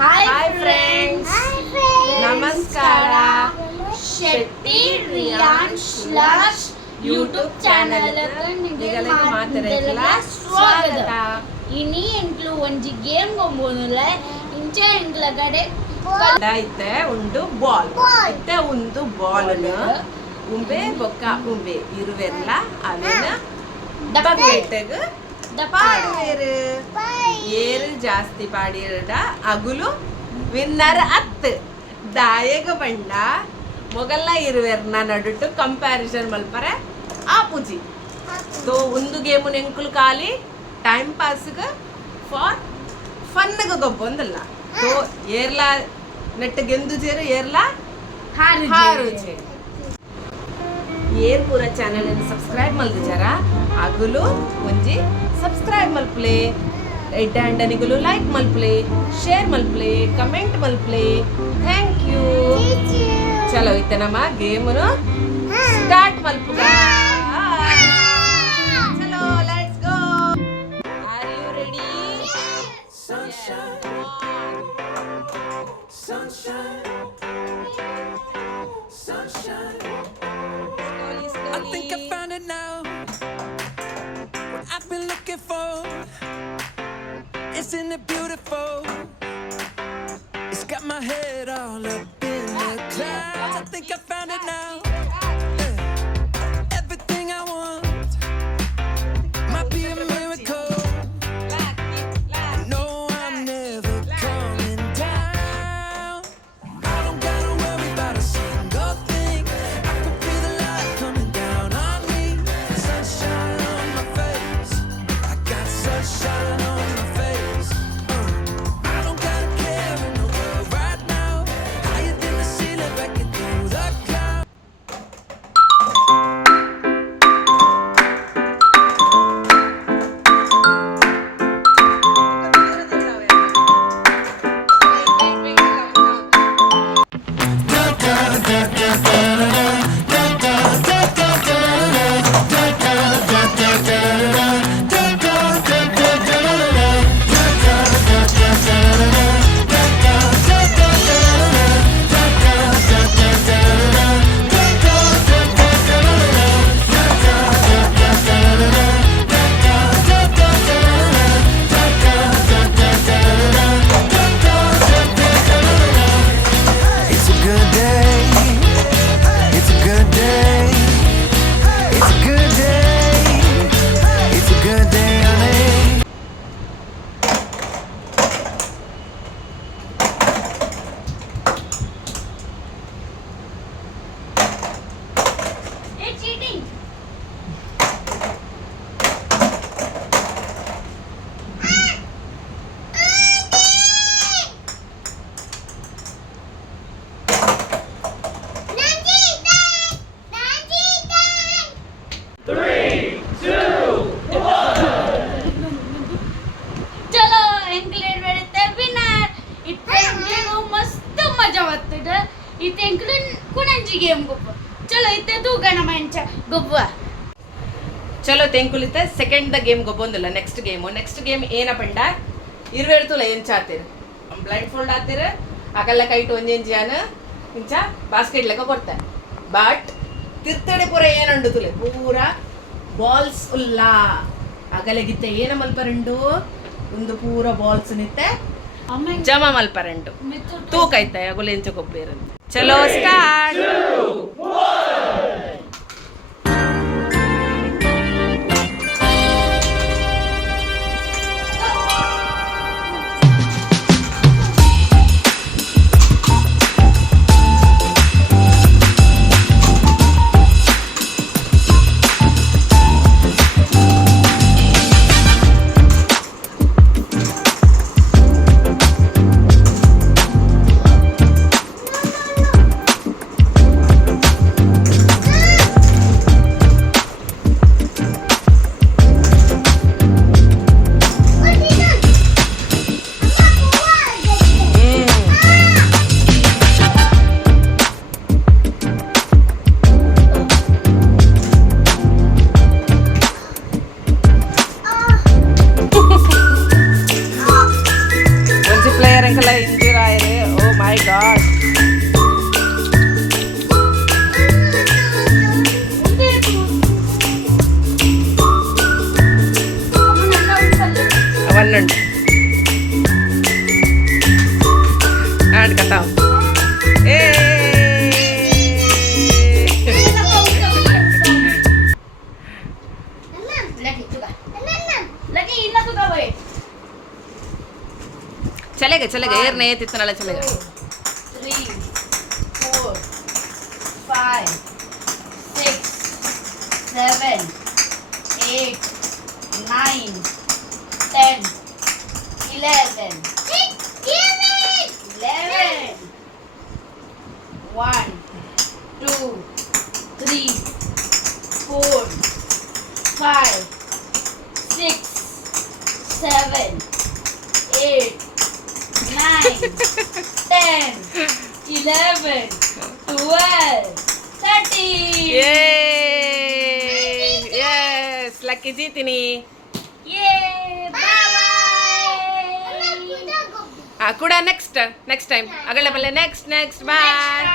Hi friends, ನಮಸ್ಕಾರ. Shetty ರಿಯಾನ್ಶ್ lush YouTube channel ಸ್ವಾಗತ. ಇನಿ ಎಂಕ್ಲು ಒಂಜಿ ಗೇಮ್ ಗೊಂಬೋನುಲ ಇಂಚೆ ಎಂಕ್ಲ ಕಡೆ ಇತ್ತೆ ಉಂಡು ಬಾಲ್ ಇತ್ತೆ ಉಂದು ಬಾಲ್ ಉಂಬೆ ಬೊಕ್ಕ ಉಂಬೆ ಇರುವೆರ್ಲ ಅವೆನ ಬಕೆಟ್ಗ್ ಪಾಡೇರು ಏರು ಜಾಸ್ತಿ ಪಾಡಿರಡ ಅಗುಲು ವಿನ್ನರ್ ಅತ್ ದಾಯಗ ಬಂಡ ಮೊಗಲ್ಲ ಇರುವೆರ್ನ ನಡುಟು ಕಂಪ್ಯಾರಿಸನ್ ಮಲ್ಪರೆ ಆಪುಜಿ ತೋ ಒಂದು ಗೇಮು ಎಂಕುಲು ಖಾಲಿ ಟೈಮ್ ಪಾಸ್ಗ ಫಾರ್ ಫನ್ಗ ಗೊಬ್ಬೊಂದಲ್ಲ ತೋ ಏರ್ಲ ನೆಟ್ಟ ಗೆಂದು ಜೇರು ಏರ್ಲ ಹಾರು ಜೇರು ಏರ್ ಪೂರ ಚಾನೆಲ್ ಅನ್ನು ಸಬ್ಸ್ಕ್ರೈಬ್ ಮಲ್ದು ಜರ ಅಗುಲು ಒಂಜಿ ಸಬ್ಸ್ಕ್ರೈಬ್ ಮಲ್ಪ್ಲೆ ರೈಟ್ ಹ್ಯಾಂಡ್ ಅನಿಗುಲು ಲೈಕ್ ಮಲ್ಪ್ಲೆ ಶೇರ್ ಮಲ್ಪ್ಲೆ ಕಮೆಂಟ್ ಮಲ್ಪ್ಲೆ ಥ್ಯಾಂಕ್ ಯು. ಚಲೋ ಇತ್ತ ನಮ್ಮ ಗೇಮನು ಸ್ಟಾರ್ಟ್ ಮಲ್ಪುಗ. ಚಲೋ let's go. Are you ready? I think I found it now. What I've been looking for. Isn't it beautiful? It's got my head all up in the clouds. I think I found it now. Yeah. Everything I want might be a miracle. No, I'm never coming down. I don't gotta worry about a single thing. I can feel the light coming down on me. Sunshine on my face. I got sunshine on my face. I don't gotta care in the world right now. Higher than the ceiling, breaking through the clouds. It's a good day. It's a good day. It's a good day. It's a good day, honey. It's cheating. ಚಲೋ ಎಂಕ್ಲೇಡ್ ಬೆಳಿತೆ winner ಇತ್ತೆ ಎಂಕ್ಲೇನು ಮಸ್ತ್ ಮಜಾ ಬರ್ತದ ಇತ್ತೆ ಎಂಕ್ಲು ಕುಣಂಜಿ game ಗೊಬ್ಬ ಚಲೋ ಇತ್ತೆ ತೂಗಣ ಮಂಚ ಗೊಬ್ಬ. ಚಲೋ ತೆಂಕುಲಿತೆ ಸೆಕೆಂಡ್ ದ ಗೇಮ್ ಗೊಬ್ಬೊಂದಿಲ್ಲ. ನೆಕ್ಸ್ಟ್ ಗೇಮ್ ಏನ ಪಂಡ ಇರುವೆಡ್ತುಲ ಎಂಚಾತಿರ್ ಬ್ಲೈಂಡ್ ಫೋಲ್ಡ್ ಆತಿರ್ ಅಕಲ್ಲ ಕೈಟ್ ಒಂಜೆಂಜಿಯಾನ ಇಂಚ ಬಾಸ್ಕೆಟ್ ಲೆಕ್ಕ ಕೊಡ್ತಾರೆ. ಬಟ್ ತಿರ್ತಡೆ ಪೂರ ಏನಂಡುತ್ತುಲೆ ಪೂರ ಬಾಲ್ಸ್ ಉಲ್ಲ ಅಗಲಗಿತ್ತೆ ಏನ ಮಲ್ಪರಂಡು ಒಂದು ಪೂರ ಬಾಲ್ಸ್ ನಿತ್ತೆ ಜಮ ಮಲ್ಪರಂಡು ತೂಕ ಐತೆ ಅಗುಲ ಎಂಚ ಕೊಬ್ಬೇರಂತೆ. ಚಲೋ start. ಚಲೆಗೆ ಏರ್ನ ಏತಿತ್ತನಲ್ಲ ಚಲೆಗೆ 3 4 5 6 7 8 9 10 11 1 2 3 4 5 6 7 8 9 10 11 12 13 Yes lucky ಜೀತಿನಿ Bye bye. ಕೂಡ ನೆಕ್ಸ್ಟ್ ಟೈಮ್ ಅಗಲ ಬಲ್ಲೆ ನೆಕ್ಸ್ಟ್ ಬಾಯ್